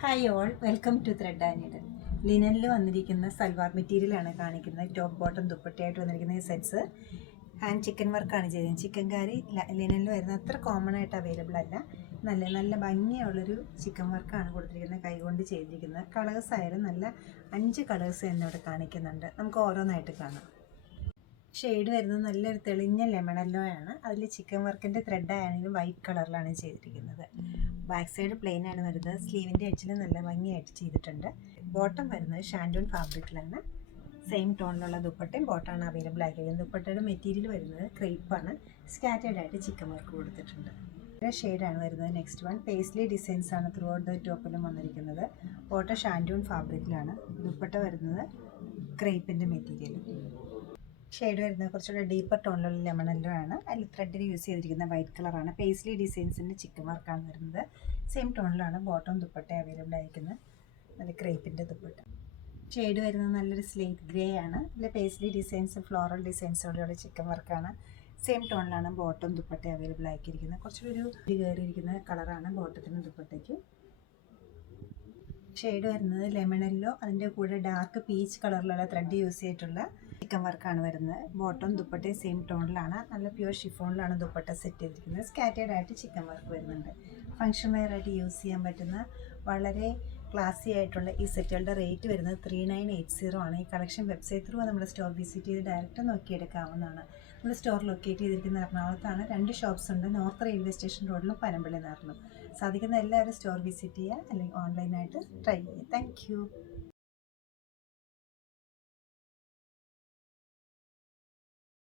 Hi all, welcome to thread and needle. ലിനനിൽ വന്നിരിക്കുന്ന സൽവാർ മെറ്റീരിയലാണ് കാണിക്കുന്നത്. ടോപ്പ് ബോട്ടം ദുപ്പട്ടയായിട്ട് വന്നിരിക്കുന്ന ഈ സെറ്റ്സ് ഹാൻഡ് ചിക്കൻ വർക്കാണ് ചെയ്തത്. ചിക്കൻ കറി ലിനനിൽ വരുന്ന അത്ര കോമൺ ആയിട്ട് അവൈലബിൾ അല്ല. നല്ല നല്ല ഭംഗിയുള്ളൊരു ചിക്കൻ വർക്കാണ് കൊടുത്തിരിക്കുന്നത്, കൈകൊണ്ട് ചെയ്തിരിക്കുന്നത്. കളേഴ്സ് ആയാലും നല്ല 5 കളേഴ്സ് എന്നിവിടെ കാണിക്കുന്നുണ്ട്. നമുക്ക് ഓരോന്നായിട്ട് കാണാം. ഷെയ്ഡ് വരുന്നത് നല്ലൊരു തെളിഞ്ഞ ലെമൺ യെല്ലോ ആണ്. അതിൽ ചിക്കൻ വർക്കിൻ്റെ ത്രെഡ് ആണെങ്കിലും വൈറ്റ് കളറിലാണ് ചെയ്തിരിക്കുന്നത്. ബാക്ക് സൈഡ് പ്ലെയിൻ ആണ് വരുന്നത്. സ്ലീവിൻ്റെ എഡ്ജിൽ നല്ല ഭംഗിയായിട്ട് ചെയ്തിട്ടുണ്ട്. ബോട്ടം വരുന്നത് ഷാൻഡൂൺ ഫാബ്രിക്കിലാണ്. സെയിം ടോണിലുള്ള ദുപ്പട്ടയും ബോട്ടമാണ് അവൈലബിൾ ആയിരിക്കുന്നത്. ദുപ്പട്ടയുടെ മെറ്റീരിയൽ വരുന്നത് ക്രേപ്പാണ്. സ്കാറ്റേഡ് ആയിട്ട് ചിക്കൻ വർക്ക് കൊടുത്തിട്ടുണ്ട്. ഷെയ്ഡാണ് വരുന്നത്. നെക്സ്റ്റ് വൺ പേസ്ലി ഡിസൈൻസ് ആണ് ത്രൂ ഔട്ട് ദ ടോപ്പിലും വന്നിരിക്കുന്നത്. ബോട്ടം ഷാൻഡൂൺ ഫാബ്രിക്കിലാണ്. ദുപ്പട്ട വരുന്നത് ക്രേപ്പിൻ്റെ മെറ്റീരിയൽ. ഷെയ്ഡ് വരുന്നത് കുറച്ചുകൂടെ ഡീപ്പർ ടോണിലുള്ള ലെമൺ യെല്ലോ ആണ്. അതിൽ ത്രെഡിൽ യൂസ് ചെയ്തിരിക്കുന്ന വൈറ്റ് കളറാണ്. പേസ്ലി ഡിസൈൻസിൻ്റെ ചിക്കൻ വർക്കാണ് വരുന്നത്. സെയിം ടോണിലാണ് ബോട്ടം ദുപ്പട്ട അവൈലബിൾ ആയിരിക്കുന്നത്. നല്ല ക്രേപ്പിൻ്റെ ദുപ്പട്ട. ഷെയ്ഡ് വരുന്നത് നല്ലൊരു സ്ലേറ്റ് ഗ്രേ ആണ്. അതിൽ പേസ്ലി ഡിസൈൻസ് ഫ്ലോറൽ ഡിസൈൻസോടെയുള്ള ചിക്കൻ വർക്കാണ്. സെയിം ടോണിലാണ് ബോട്ടം ദുപ്പട്ട അവൈലബിൾ ആക്കിയിരിക്കുന്നത്. കുറച്ചുകൂടി ഒരു കയറിയിരിക്കുന്ന കളറാണ് ബോട്ടത്തിനും ദുപ്പട്ടയ്ക്കും. ഷെയ്ഡ് വരുന്നത് ലെമൺ യെല്ലോ, അതിൻ്റെ കൂടെ ഡാർക്ക് പീച്ച് കളറിലുള്ള ത്രെഡ് യൂസ് ചെയ്തിട്ടുള്ള ചിക്കൻ വർക്കാണ് വരുന്നത്. ബോട്ടം ദുപ്പട്ടയും സെയിം ടോണിലാണ്. നല്ല പ്യുവർ ഷിഫോണിലാണ് ദുപ്പട്ട സെറ്റ് ചെയ്തിരിക്കുന്നത്. സ്കാറ്റേഡ് ആയിട്ട് ചിക്കൻ വർക്ക് വരുന്നുണ്ട്. ഫങ്ഷൻ വെയർ ആയിട്ട് യൂസ് ചെയ്യാൻ പറ്റുന്ന വളരെ ക്ലാസി ആയിട്ടുള്ള ഈ സെറ്റുകളുടെ റേറ്റ് വരുന്നത് 3980 ആണ്. ഈ കളക്ഷൻ വെബ്സൈറ്റ് ത്രൂ നമ്മുടെ സ്റ്റോർ വിസിറ്റ് ചെയ്ത് ഡയറക്റ്റ് നോക്കിയെടുക്കാവുന്നതാണ്. നമ്മുടെ സ്റ്റോർ ലൊക്കേറ്റ് ചെയ്തിരിക്കുന്ന എറണാകുളത്താണ്. 2 ഷോപ്സ് ഉണ്ട്. നോർത്ത് റെയിൽവേ സ്റ്റേഷൻ റോഡിലും പനമ്പള്ളി നാറിലും. സാധിക്കുന്ന എല്ലാവരും സ്റ്റോർ വിസിറ്റ് ചെയ്യുക, അല്ലെങ്കിൽ ഓൺലൈനായിട്ട് ട്രൈ ചെയ്യുക. താങ്ക്